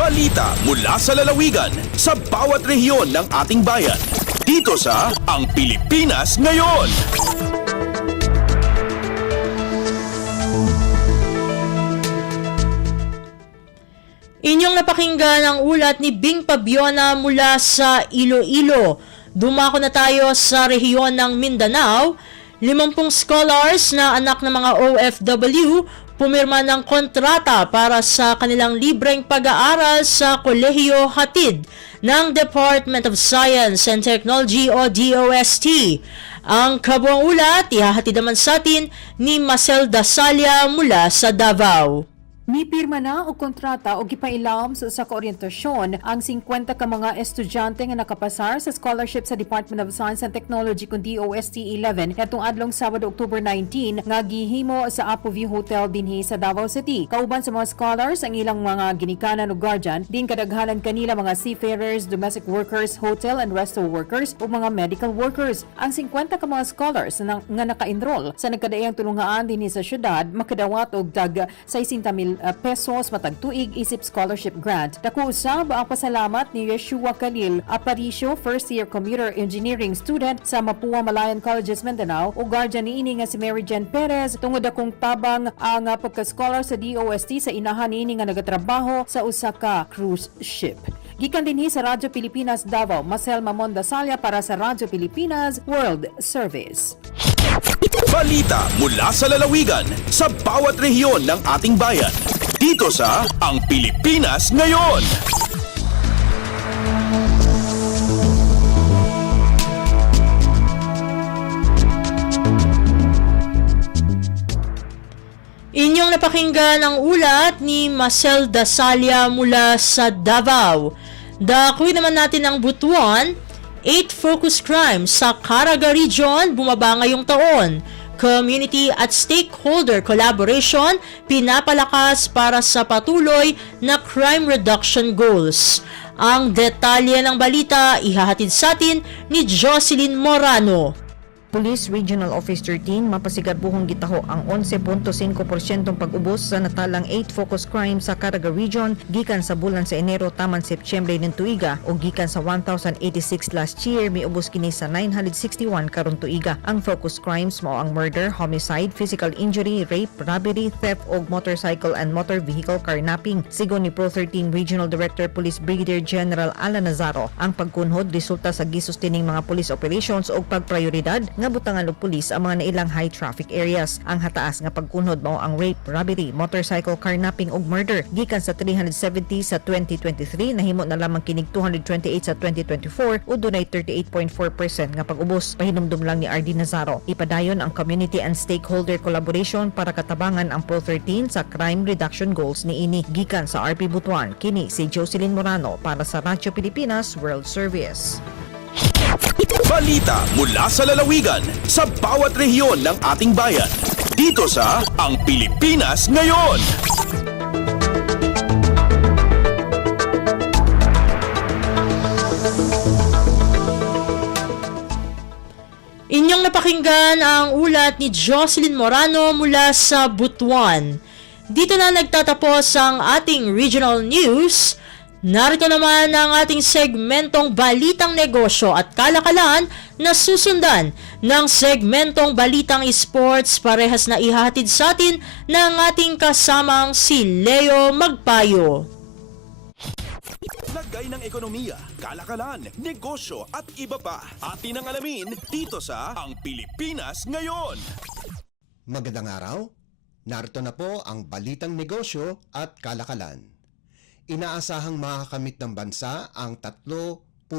Balita mula sa lalawigan sa bawat rehiyon ng ating bayan. Dito sa Ang Pilipinas Ngayon. Inyong napakinggan ang ulat ni Bing Pabiona mula sa Iloilo. Dumako na tayo sa rehiyon ng Mindanao. 50 scholars na anak ng mga OFW pumirma ng kontrata para sa kanilang libreng pag-aaral sa Kolehiyo Hatid ng Department of Science and Technology o DOST. Ang kabuang ulat ihahatid naman sa atin ni Marcel Dasalia mula sa Davao. Mipirma na o kontrata o gipailam sa usa ka oryentasyon ang 50 ka mga estudyante nga nakapasar sa scholarship sa Department of Science and Technology kun DOST 11 katong adlong Sabado, October 19 nga gihimo sa Apo View Hotel dinhi sa Davao City. Kauban sa mga scholars ang ilang mga ginikanan o guardian, din kadaghanan kanila mga seafarers, domestic workers, hotel and resto workers ug mga medical workers. Ang 50 ka mga scholars nga naka-enroll sa nagkadaiyang tulungaan dinhi sa syudad makadawat og dag 60,000 pesos matag tuig isip scholarship grant. Dako usab ang pasalamat ni Yeshua Khalil Aparicio, first year computer engineering student sa Mapua Malayan Colleges, Mindanao, o guardian niini nga si Mary Jen Perez tungod akong tabang ang pagka-scholar sa DOST sa inahan niini nga nagatrabaho sa usa ka cruise ship. Gikan dinhi sa Radyo Pilipinas Davao, Marcel Mamon Dasalia para sa Radyo Pilipinas World Service. Balita mula sa lalawigan sa bawat rehiyon ng ating bayan. Dito sa Ang Pilipinas Ngayon. Inyong napakinggan ang ulat ni Marcel Dasalia mula sa Davao. Dakuin naman natin ang Butuan. 8 focus crimes sa Caraga Region bumaba ngayong taon. Community at stakeholder collaboration pinapalakas para sa patuloy na crime reduction goals. Ang detalye ng balita ihahatid sa atin ni Jocelyn Morano. Police Regional Office 13 mapasigarbuhong gitaho ang 11.5% pag-ubos sa natalang 8 focus crimes sa Caraga Region gikan sa bulan sa Enero taman Setyembre ng tuiga o gikan sa 1,086 last year miubos kini sa 961 karon tuiga. Ang focus crimes mao ang murder, homicide, physical injury, rape, robbery, theft og motorcycle and motor vehicle carnapping. Sigon ni Pro 13 Regional Director Police Brigadier General Alan Nazaro, ang pagkunhod resulta sa gisustining mga police operations og pagprioridad nga butangan og pulis ang mga nailang high traffic areas. Ang hataas nga pagkunhod mao ang rape, robbery, motorcycle carnapping ug murder gikan sa 370 sa 2023 nahimo na lamang kinig 228 sa 2024 ug dunay 38.4% nga pag-ubos. Pahinumdum lang ni RD Nazaro, ipadayon ang community and stakeholder collaboration para katabangan ang Pro 13 sa crime reduction goals niini. Gikan sa RP Butuan, kini si Jocelyn Morano para sa Radyo Pilipinas World Service. Balita mula sa lalawigan sa bawat rehiyon ng ating bayan. Dito sa Ang Pilipinas Ngayon. Inyong napakinggan ang ulat ni Jocelyn Morano mula sa Butuan. Dito na nagtatapos ang ating regional news. Narito naman ang ating segmentong Balitang Negosyo at Kalakalan na susundan ng segmentong Balitang Sports, parehas na ihahatid sa atin ng ating kasamang si Leo Magpayo. Lagay ng ekonomiya, kalakalan, negosyo at iba pa. Atin ang alamin dito sa Ang Pilipinas Ngayon. Magandang araw. Narito na po ang Balitang Negosyo at Kalakalan. Inaasahang makakamit ng bansa ang 3.1%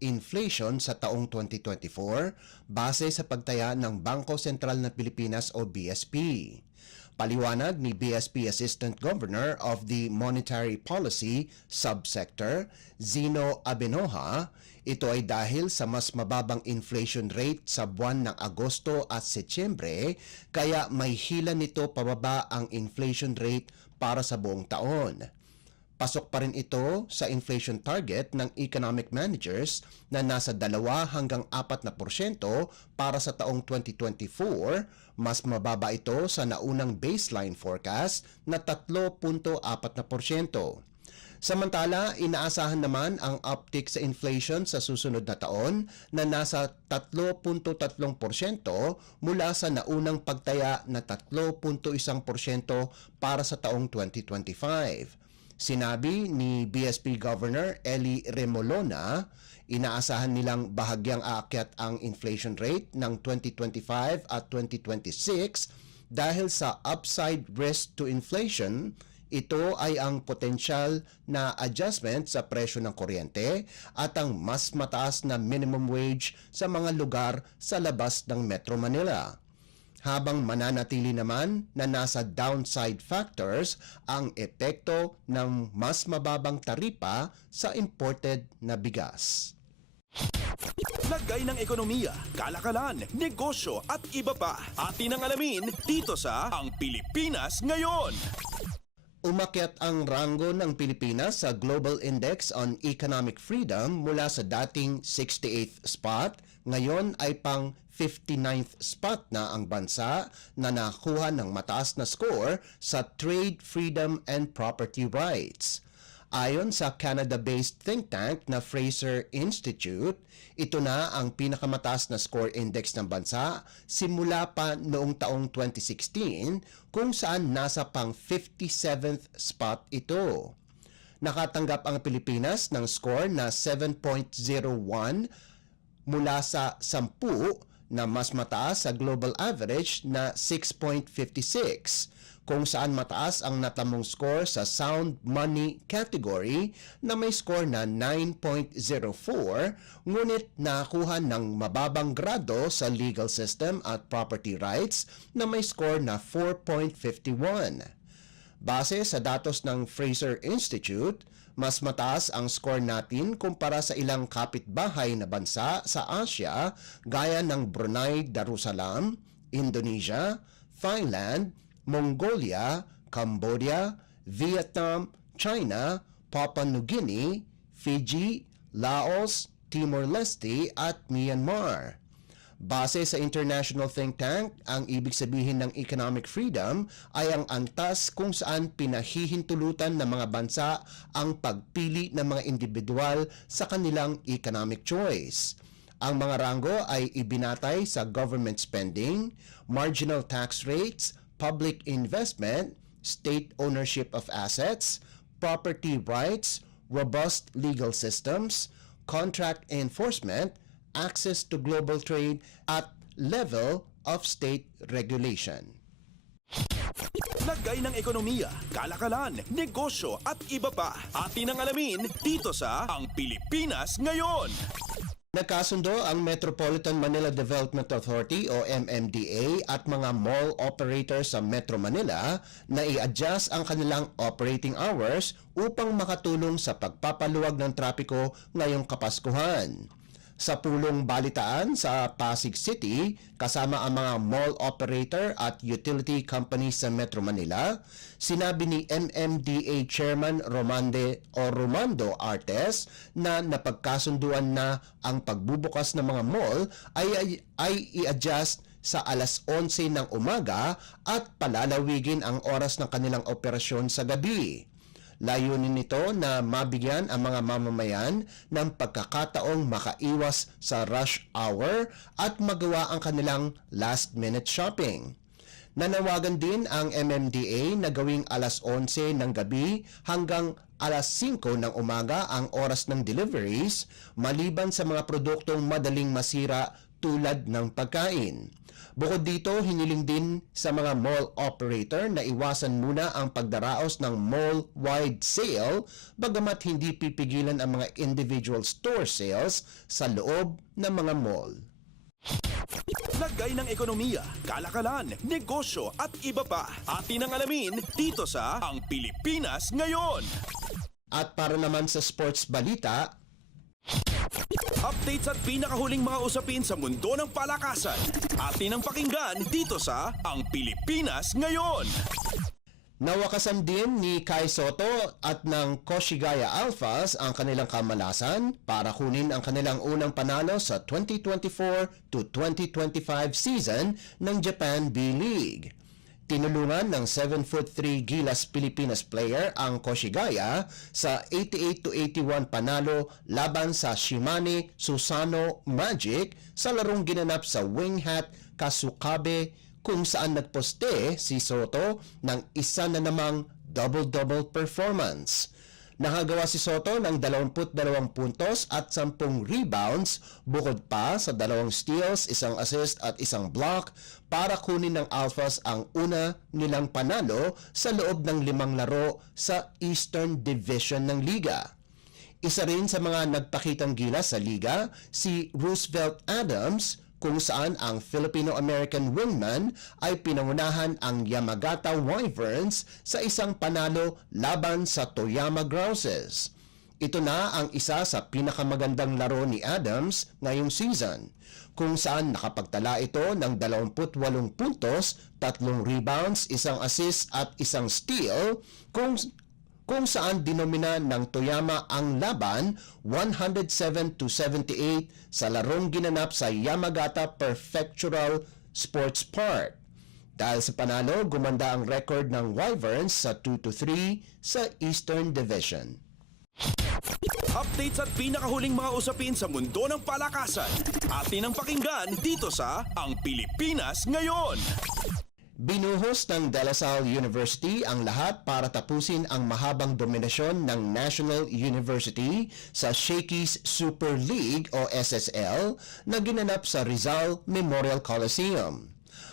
inflation sa taong 2024 base sa pagtaya ng Bangko Sentral ng Pilipinas o BSP. Paliwanag ni BSP Assistant Governor of the Monetary Policy Subsector, Zino Abenoja, ito ay dahil sa mas mababang inflation rate sa buwan ng Agosto at Setyembre, kaya may hila nito pababa ang inflation rate para sa buong taon. Pasok pa rin ito sa inflation target ng economic managers na nasa 2 hanggang 4% para sa taong 2024, mas mababa ito sa naunang baseline forecast na 3.4%. Samantala, inaasahan naman ang uptick sa inflation sa susunod na taon na nasa 3.3% mula sa naunang pagtaya na 3.1% para sa taong 2025. Sinabi ni BSP Governor Eli Remolona, inaasahan nilang bahagyang aakyat ang inflation rate ng 2025 at 2026 dahil sa upside risk to inflation. Ito ay ang potensyal na adjustment sa presyo ng kuryente at ang mas mataas na minimum wage sa mga lugar sa labas ng Metro Manila. Habang mananatili naman na nasa downside factors ang epekto ng mas mababang taripa sa imported na bigas. Lagay ng ekonomiya, kalakalan, negosyo at iba pa. Atin ang alamin dito sa Ang Pilipinas Ngayon. Umakyat ang ranggo ng Pilipinas sa Global Index on Economic Freedom mula sa dating 68th spot, ngayon ay pang 59th spot na ang bansa na nakuha ng mataas na score sa Trade, Freedom and Property Rights. Ayon sa Canada-based think tank na Fraser Institute, ito na ang pinakamataas na score index ng bansa simula pa noong taong 2016 kung saan nasa pang 57th spot ito. Nakatanggap ang Pilipinas ng score na 7.01 mula sa 10 na mas mataas sa global average na 6.56, kung saan mataas ang natamong score sa sound money category na may score na 9.04, ngunit nakuha ng mababang grado sa legal system at property rights na may score na 4.51. Base sa datos ng Fraser Institute, mas mataas ang score natin kumpara sa ilang kapitbahay na bansa sa Asia gaya ng Brunei Darussalam, Indonesia, Thailand, Mongolia, Cambodia, Vietnam, China, Papua New Guinea, Fiji, Laos, Timor-Leste at Myanmar. Base sa international think tank, ang ibig sabihin ng economic freedom ay ang antas kung saan pinahihintulutan ng mga bansa ang pagpili ng mga individual sa kanilang economic choice. Ang mga ranggo ay ibinatay sa government spending, marginal tax rates, public investment, state ownership of assets, property rights, robust legal systems, contract enforcement, access to global trade at level of state regulation. Lagay ng ekonomiya, kalakalan, negosyo at iba pa. Atin ang alamin dito sa Ang Pilipinas Ngayon. Nagkasundo ang Metropolitan Manila Development Authority o MMDA at mga mall operators sa Metro Manila na i-adjust ang kanilang operating hours upang makatulong sa pagpapaluwag ng trapiko ngayong Kapaskuhan. Sa pulong balitaan sa Pasig City, kasama ang mga mall operator at utility companies sa Metro Manila, sinabi ni MMDA Chairman Romando Artes na napagkasunduan na ang pagbubukas ng mga mall ay i-adjust sa alas 11 ng umaga at palalawigin ang oras ng kanilang operasyon sa gabi. Layunin nito na mabigyan ang mga mamamayan ng pagkakataong makaiwas sa rush hour at magawa ang kanilang last-minute shopping. Nanawagan din ang MMDA na gawing alas 11 ng gabi hanggang alas 5 ng umaga ang oras ng deliveries maliban sa mga produktong madaling masira tulad ng pagkain. Bukod dito, hiniling din sa mga mall operator na iwasan muna ang pagdaraos ng mall-wide sale bagamat hindi pipigilan ang mga individual store sales sa loob ng mga mall. lagay ng ekonomiya, kalakalan, negosyo at iba pa. Atin ang alamin dito sa Ang Pilipinas Ngayon. At para naman sa sports balita, Updates at pinakahuling mga usapin sa mundo ng palakasan. Atin ang pakinggan dito sa Ang Pilipinas Ngayon. nawakasan din ni Kai Soto at ng Koshigaya Alphas ang kanilang kamalasan para kunin ang kanilang unang panalo sa 2024 to 2025 season ng Japan B-League. Tinulungan ng 7'3" Gilas Pilipinas player ang Koshigaya sa 88 to 81 panalo laban sa Shimane Susano Magic sa larong ginanap sa Winghat Kasukabe, kung saan nagposte si Soto ng isa na namang double-double performance. Nakagawa si Soto ng 22 puntos at 10 rebounds bukod pa sa 2 steals, 1 assist at 1 block para kunin ng Alphas ang una nilang panalo sa loob ng 5 laro sa Eastern Division ng Liga. Isa rin sa mga nagpakitang gilas sa Liga si Roosevelt Adams, kung saan ang Filipino-American wingman ay pinangunahan ang Yamagata Wyverns sa isang panalo laban sa Toyama Grouses. Ito na ang isa sa pinakamagandang laro ni Adams ngayong season, kung saan nakapagtala ito ng 28 puntos, 3 rebounds, 1 assist at 1 steal, kung saan dinomina ng Toyama ang laban 107 to 78 sa larong ginanap sa Yamagata Prefectural Sports Park. Dahil sa panalo, gumanda ang record ng Wyverns sa 2 to 3 sa Eastern Division. Updates at pinakahuling mga usapin sa mundo ng palakasan. Atin ang pakinggan dito sa Ang Pilipinas Ngayon. Binuhos ng De La Salle University ang lahat para tapusin ang mahabang dominasyon ng National University sa Shakey's Super League o SSL na ginanap sa Rizal Memorial Coliseum.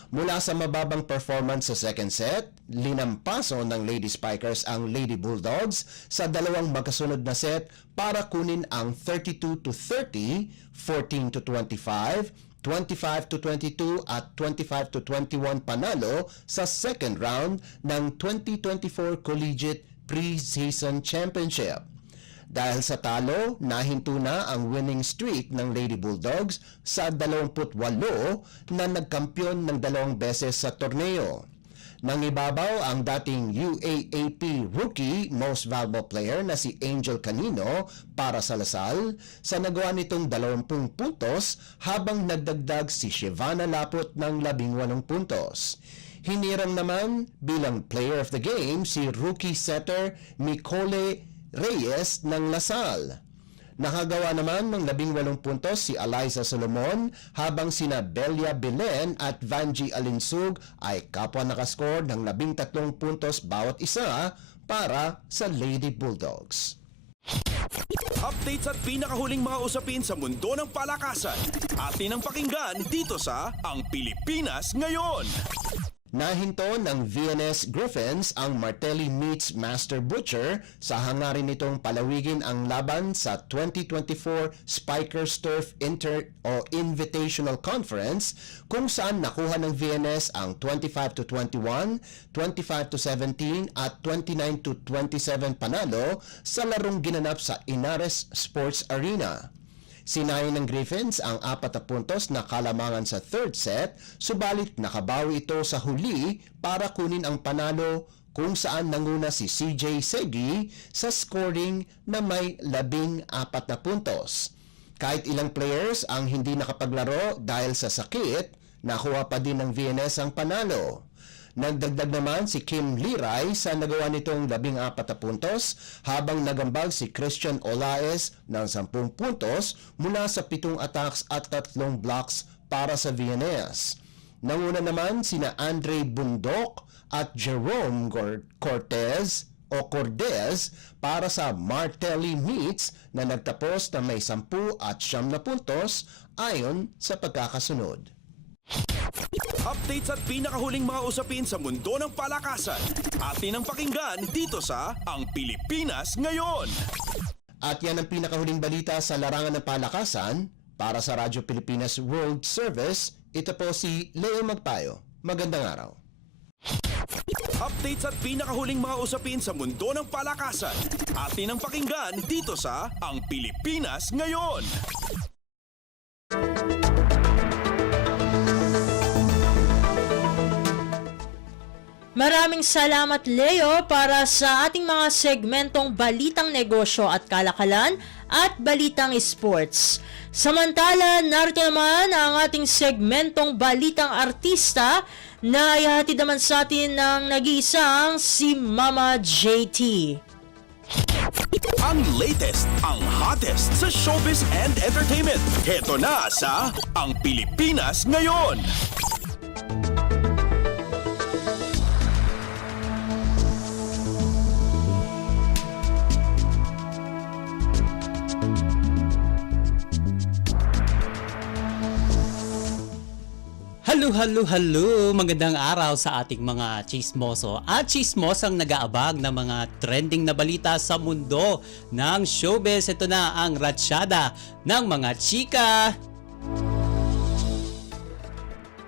Mula sa mababang performance sa second set, linampaso ng Lady Spikers ang Lady Bulldogs sa 2 magkasunod na set para kunin ang 32 to 30, 14 to 25, 25 to 22 at 25 to 21 panalo sa second round ng 2024 Collegiate Preseason Championship. Dahil sa talo, nahinto na ang winning streak ng Lady Bulldogs sa 28 na nagkampiyon ng 2 beses sa torneo. Nangibabaw ang dating UAAP Rookie Most Valuable Player na si Angel Canino para sa Lasal sa nagawa nitong 20 puntos habang nagdagdag si Shivana Laput ng 18 puntos. Hinirang naman bilang Player of the Game si rookie setter Nicole Reyes ng Lasal. Nakagawa naman ng 18 puntos si Eliza Solomon habang sina Belia Belen at Vanji Alinsug ay kapwa nakascore ng 13 puntos bawat isa para sa Lady Bulldogs. Updates at pinakahuling mga usapin sa mundo ng palakasan. Atin ang pakinggan dito sa Ang Pilipinas Ngayon. Nahinto ng VNS Griffins ang Martelli Meats Master Butcher sa hangarin nitong palawigin ang laban sa 2024 Spikers Turf Invitational Conference, kung saan nakuha ng VNS ang 25 to 21, 25 to 17 at 29 to 27 panalo sa larong ginanap sa Inares Sports Arena. Sinayin ng Griffins ang 4 puntos na kalamangan sa third set, subalit nakabawi ito sa huli para kunin ang panalo, kung saan nanguna si CJ Segi sa scoring na may 14 na puntos. Kahit ilang players ang hindi nakapaglaro dahil sa sakit, nakuha pa din ng VNS ang panalo. Nagdagdag naman si Kim Liray sa nagawa nitong 14 puntos habang nagambag si Christian Olaes ng 10 puntos mula sa 7 attacks at 3 blocks para sa VNS. Nanguna naman sina Andre Bundok at Jerome Cortez para sa Martelli Meats na nagtapos na may 10 at 9 na puntos ayon sa pagkakasunod. Updates at pinakahuling mga usapin sa mundo ng palakasan. Atin ang pakinggan dito sa Ang Pilipinas Ngayon. At yan ang pinakahuling balita sa larangan ng palakasan. Para sa Radyo Pilipinas World Service, ito po si Leo Magpayo. Magandang araw. Updates at pinakahuling mga usapin sa mundo ng palakasan. Atin ang pakinggan dito sa Ang Pilipinas Ngayon. Maraming salamat, Leo, para sa ating mga segmentong Balitang Negosyo at Kalakalan at Balitang Sports. Samantala, narito naman ang ating segmentong Balitang Artista na ihahatid naman sa atin ng nag-iisang si Mama JT. Ang latest, ang hottest sa showbiz and entertainment. Heto na sa Ang Pilipinas Ngayon. Hello! Magandang araw sa ating mga chismoso at chismosang nag-aabag ng mga trending na balita sa mundo ng showbiz. Ito na ang ratsyada ng mga chika.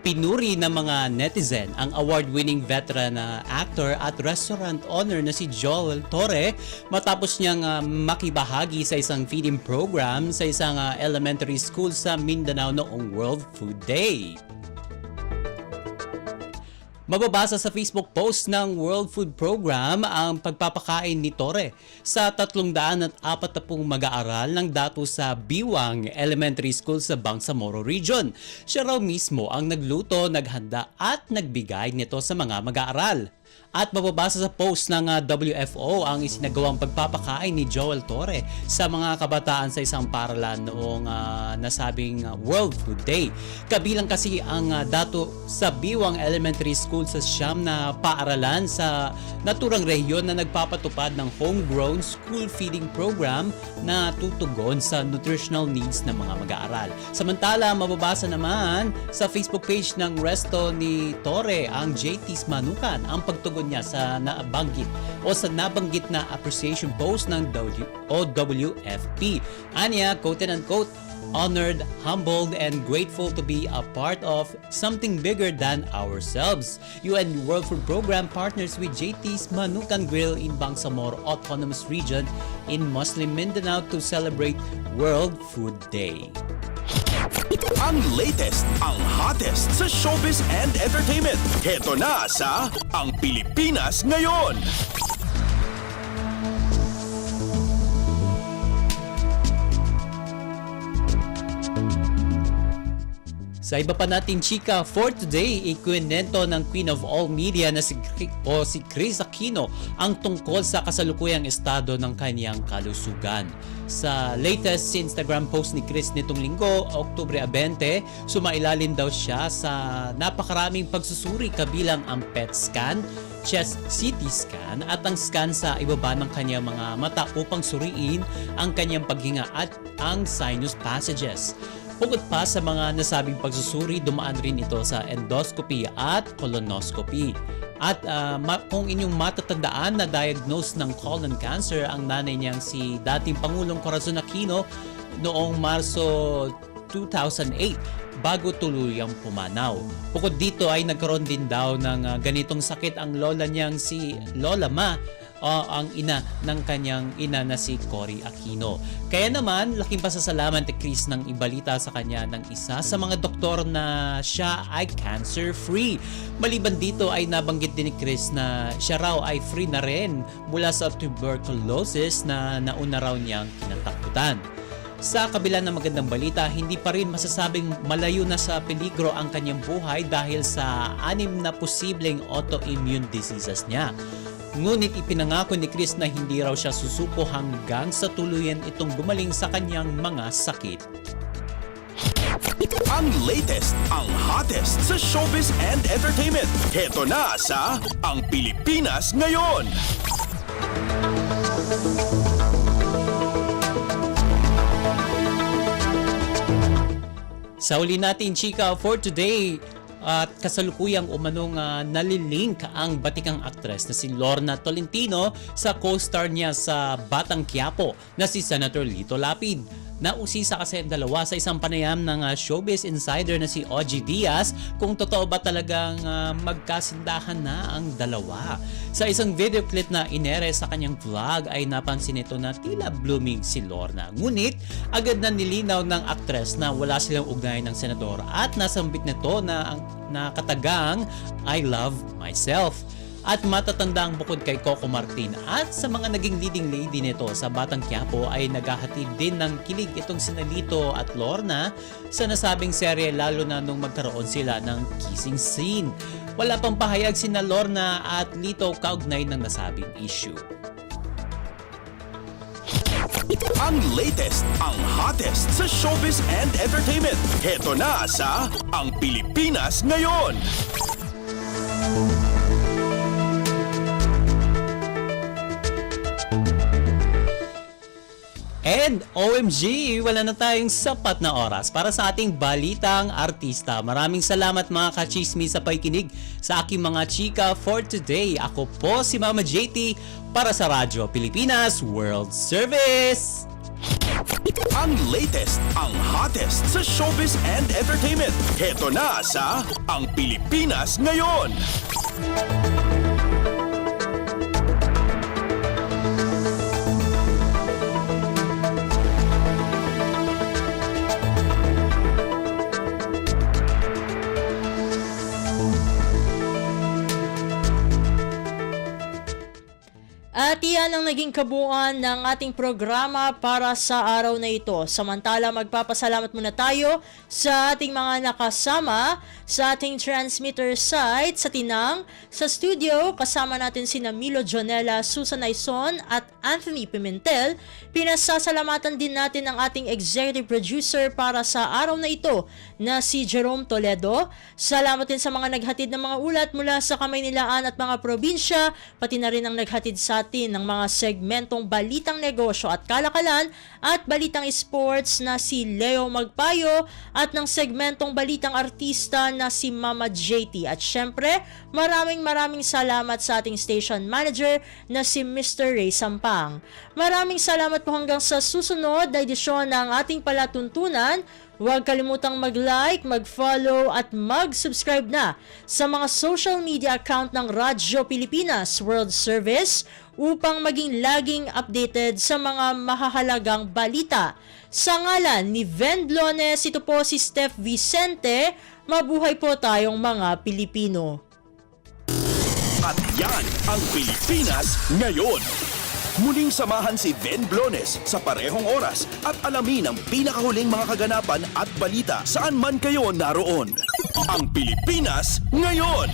Pinuri ng mga netizen ang award-winning veteran na actor at restaurant owner na si Joel Torre matapos niyang makibahagi sa isang feeding program sa isang elementary school sa Mindanao noong World Food Day. Mababasa sa Facebook post ng World Food Program ang pagpapakain ni Torre sa 340 mag-aaral ng dato sa Biwang Elementary School sa Bangsamoro Region. Siya raw mismo ang nagluto, naghanda at nagbigay nito sa mga mag-aaral. At mababasa sa post ng WFO ang isinagawang pagpapakain ni Joel Torre sa mga kabataan sa isang paaralan noong nasabing World Food Day. Kabilang kasi ang dato sa Biwang Elementary School sa siyam na paaralan sa naturang rehiyon na nagpapatupad ng homegrown school feeding program na tutugon sa nutritional needs ng mga mag-aaral. Samantala, mababasa naman sa Facebook page ng resto ni Torre ang JT's Manukan ang pagtugon niya sa nabanggit na appreciation post ng OWFP. Anya, quote and unquote, honored, humbled, and grateful to be a part of something bigger than ourselves. UN World Food Program partners with JT's Manukan Grill in Bangsamoro Autonomous Region in Muslim Mindanao to celebrate World Food Day. Ang latest, ang hottest sa showbiz and entertainment. Heto na sa Ang Pilipinas Ngayon. Sa iba pa nating chika for today, ikwento ng Queen of All Media na si Kris Aquino ang tungkol sa kasalukuyang estado ng kanyang kalusugan. Sa latest Instagram post ni Kris nitong linggo, Oktubre 20, sumailalim daw siya sa napakaraming pagsusuri kabilang ang PET scan, chest CT scan at ang scan sa ibaba ng kanyang mga mata upang suriin ang kanyang paghinga at ang sinus passages. Bukod pa sa mga nasabing pagsusuri, dumaan rin ito sa endoscopy at colonoscopy. At kung inyong matatandaan na diagnose ng colon cancer ang nanay niyang si dating Pangulong Corazon Aquino noong Marso 2008 bago tuluyang pumanaw. Bukod dito ay nagkaroon din daw ng ganitong sakit ang lola niyang si Lola Ma, ang ina ng kanyang ina na si Cory Aquino. Kaya naman, laking pasasalamat ni Kris nang ibalita sa kanya ng isa sa mga doktor na siya ay cancer-free. Maliban dito ay nabanggit din ni Kris na siya raw ay free na rin mula sa tuberculosis na nauna raw niyang kinatakutan. Sa kabila ng magandang balita, hindi pa rin masasabing malayo na sa peligro ang kanyang buhay dahil sa 6 na posibleng autoimmune diseases niya. Ngunit ipinangako ni Kris na hindi raw siya susuko hanggang sa tuluyan itong gumaling sa kanyang mga sakit. Ang latest, ang hottest sa showbiz and entertainment. Heto na sa Ang Pilipinas Ngayon. Sa uli natin chika for today, at kasalukuyang umanong nalilink ang batikang aktres na si Lorna Tolentino sa co-star niya sa Batang Quiapo na si Senator Lito Lapid. Nausisa kasi ang dalawa sa isang panayam ng showbiz insider na si OG Diaz kung totoo ba talagang magkasindahan na ang dalawa. Sa isang video clip na inere sa kanyang vlog ay napansin ito na tila blooming si Lorna. Ngunit agad na nilinaw ng aktres na wala silang ugnayan ng senador at nasambit nito na ang nakatagang I love myself. At matatanda ang bukod kay Coco Martin at sa mga naging leading lady nito sa Batang Quiapo ay naghahatid din ng kilig itong sina Lito at Lorna sa nasabing serye lalo na nung magkaroon sila ng kissing scene. Wala pang pahayag sina Lorna at Lito kaugnay ng nasabing issue. Ang latest, ang hottest sa showbiz and entertainment. Heto na sa Ang Pilipinas Ngayon. And OMG, wala na tayong sapat na oras para sa ating balitang artista. Maraming salamat mga kachismis sa pakikinig sa aking mga chika for today. Ako po si Mama JT para sa Radyo Pilipinas World Service. Ang latest, ang hottest sa showbiz and entertainment. Heto na sa Ang Pilipinas Ngayon. At iyan ang naging kabuuan ng ating programa para sa araw na ito. Samantala, magpapasalamat muna tayo sa ating mga nakasama sa ating transmitter site sa Tinang. Sa studio, kasama natin sina Milo Jonella, Susan Aison at Anthony Pimentel. Pinasasalamatan din natin ang ating executive producer para sa araw na ito na si Jerome Toledo. Salamat din sa mga naghatid ng mga ulat mula sa Kamaynilaan at mga probinsya, pati na rin ang naghatid sa atin ng mga segmentong Balitang Negosyo at Kalakalan at Balitang Sports na si Leo Magpayo at ng segmentong Balitang Artista na si Mama JT. At syempre, maraming salamat sa ating station manager na si Mr. Ray Sampang. Maraming salamat po hanggang sa susunod na edisyon ng ating palatuntunan. Huwag kalimutang mag-like, mag-follow at mag-subscribe na sa mga social media account ng Radyo Pilipinas World Service upang maging laging updated sa mga mahahalagang balita. Sa ngalan ni Ven Blones, ito po si Steph Vicente. Mabuhay po tayong mga Pilipino. At yan ang Pilipinas Ngayon. Muling samahan si Ven Blones sa parehong oras at alamin ang pinakahuling mga kaganapan at balita saan man kayo naroon. Ang Pilipinas Ngayon.